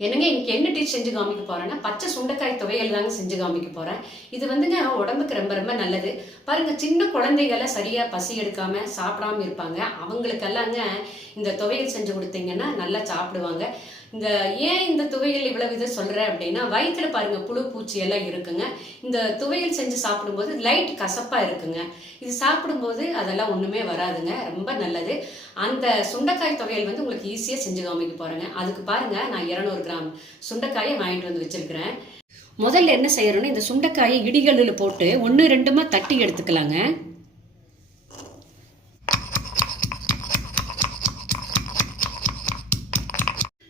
என்னங்க எனக்கு என்ன டிஷ் செஞ்சு காமிக்க போகிறேன்னா பச்சை சுண்டைக்காய் துவையல் தாங்க செஞ்சு காமிக்க போகிறேன் இது வந்துங்க உடம்புக்கு ரொம்ப ரொம்ப நல்லது. பாருங்க சின்ன குழந்தைகளை சரியாக பசி எடுக்காமல் சாப்பிடாம இருப்பாங்க. அவங்களுக்கெல்லாங்க இந்த துவையல் செஞ்சு கொடுத்தீங்கன்னா நல்லா சாப்பிடுவாங்க. இந்த ஏன் இந்த துவையல் இவ்வளவு இது சொல்கிறேன் அப்படின்னா வயிற்றுல பாருங்க புழு பூச்சி எல்லாம் இருக்குங்க. இந்த துவையல் செஞ்சு சாப்பிடும்போது லைட் கசப்பாக இருக்குங்க. இது சாப்பிடும்போது அதெல்லாம் ஒன்றுமே வராதுங்க. ரொம்ப நல்லது. அந்த சுண்டைக்காய் துவையல் வந்து உங்களுக்கு ஈஸியாக செஞ்சு காமிக்க போகிறேங்க அதுக்கு பாருங்க நான் இரநூறு கிராம் சுண்டைக்காயை வாங்கிட்டு வந்து வச்சிருக்கிறேன். முதல்ல என்ன செய்யறோம்னா இந்த சுண்டைக்காயை இடிகளில் போட்டு ஒன்று ரெண்டுமா தட்டி எடுத்துக்கலாங்க.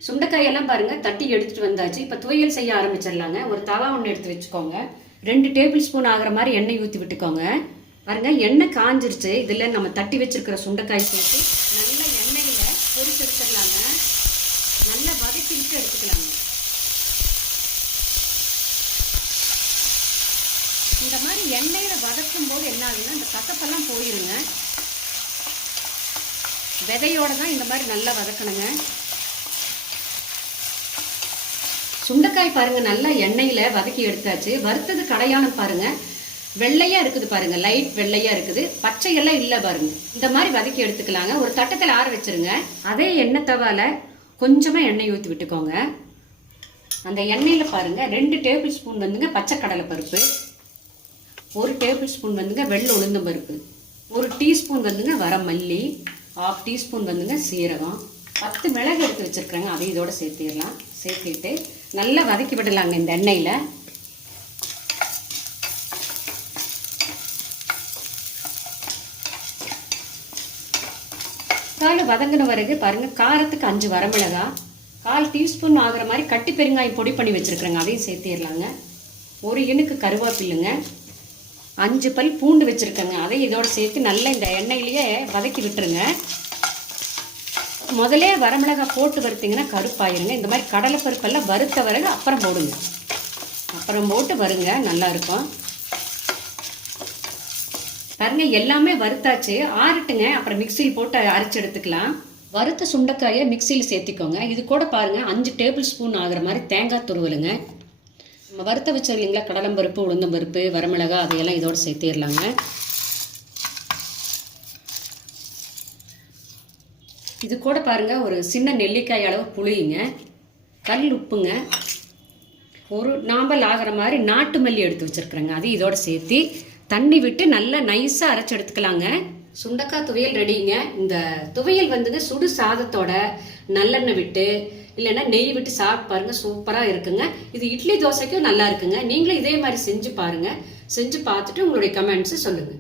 சுண்டைக்காயெல்லாம் பாருங்க தட்டி எடுத்துட்டு வந்தாச்சு. இப்போ துவையல் செய்ய ஆரம்பிச்சிடலாங்க. ஒரு தவா ஒன்று எடுத்து வச்சுக்கோங்க. ரெண்டு டேபிள் ஸ்பூன் ஆகிற மாதிரி எண்ணெய் ஊற்றி விட்டுக்கோங்க. பாருங்க எண்ணெய் காஞ்சிருச்சு. இதில் நம்ம தட்டி வச்சிருக்கிற சுண்டைக்காய் சேர்த்து நல்லா பிரித்து எடுத்துக்கலாங்க. இந்த மாதிரி எண்ணெயில் வதக்கும் போது என்ன ஆகுதுன்னா இந்த கசப்பெல்லாம் போயிருங்க. விதையோடு தான் இந்த மாதிரி நல்லா வதக்கணுங்க. சுண்டைக்காய் பாருங்கள் நல்லா எண்ணெயில் வதக்கி எடுத்தாச்சு. வறுத்தது கடையானம் பாருங்கள் வெள்ளையாக இருக்குது பாருங்கள் லைட் வெள்ளையாக இருக்குது. பச்சையெல்லாம் இல்லை பாருங்கள் இந்த மாதிரி வதக்கி எடுத்துக்கலாங்க. ஒரு தட்டத்தில் ஆற வச்சிருங்க. அதே எண்ணெய் தவால கொஞ்சமாக எண்ணெய் ஊற்றி விட்டுக்கோங்க. அந்த எண்ணெயில் பாருங்க ரெண்டு டேபிள் ஸ்பூன் வந்துங்க பச்சை கடலை பருப்பு. ஒரு டேபிள் ஸ்பூன் வந்துங்க வெள்ளை உளுந்தம் பருப்பு. ஒரு டீஸ்பூன் வந்துங்க வர மல்லி ஆஃப் டீஸ்பூன் வந்துங்க சீரகம். பத்து மிளகு எடுத்து வச்சிருக்கிறேங்க அதையும் இதோட சேர்த்திடலாம். சேர்த்திட்டு நல்லா வதக்கி விடலாங்க இந்த எண்ணெயில். கால் வதங்கின பிறகு பாருங்கள் காரத்துக்கு அஞ்சு வரமிளகா கால் டீஸ்பூன் ஆகிற மாதிரி கட்டி பெருங்காயம் பொடி பண்ணி வச்சுருக்குறேங்க. அதையும் சேர்த்திடலாங்க ஒரு இனுக்கு கருவேப்பில்லுங்க. அஞ்சு பல் பூண்டு வச்சுருக்கேங்க. அதை இதோட சேர்த்து நல்லா இந்த எண்ணெயிலேயே வதக்கி விட்டுருங்க. முதலே வரமிளகாய் போட்டு வறுத்திங்கன்னா கருப்பாயிருங்க இந்த மாதிரி கடலைப்பருப்பெல்லாம் வறுத்த பிறகு அப்புறம் போடுங்க. அப்புறம் போட்டு வருங்க. நல்லாயிருக்கும் பாருங்க எல்லாமே வறுத்தாச்சு. ஆறட்டுங்க அப்புறம் மிக்சியில் போட்டு அரைச்சி எடுத்துக்கலாம். வறுத்த சுண்டைக்காயை மிக்சியில் சேர்த்திக்கோங்க. இது கூட பாருங்க அஞ்சு டேபிள் ஸ்பூன் ஆகிற மாதிரி தேங்காய் துருவலுங்க. நம்ம வறுத்த வச்சோம் இல்லைங்களா கடலம்பருப்பு உளுந்தம்பருப்பு வரமிளகா அதையெல்லாம் இதோட சேர்த்திடலாங்க. இது கூட பாருங்க ஒரு சின்ன நெல்லிக்காய் அளவு புளியுங்க கல் உப்புங்க. ஒரு நாம்பல் ஆகிற மாதிரி நாட்டு மல்லி எடுத்து வச்சுருக்குறேங்க. அது இதோட சேர்த்து தண்ணி விட்டு நல்லா நைஸாக அரைச்சி எடுத்துக்கலாங்க. சுண்டக்காய் துவையல் ரெடிங்க இந்த துவையல் வந்துங்க சுடு சாதத்தோட நல்லெண்ணெய் விட்டு இல்லைன்னா நெய் விட்டு சாப்பிட்டு பாருங்க சூப்பராக இருக்குங்க. இது இட்லி தோசைக்கும் நல்லா இருக்குங்க. நீங்களும் இதே மாதிரி செஞ்சு பாருங்க. செஞ்சு பார்த்துட்டு உங்களுடைய கமெண்ட்ஸ் சொல்லுங்க.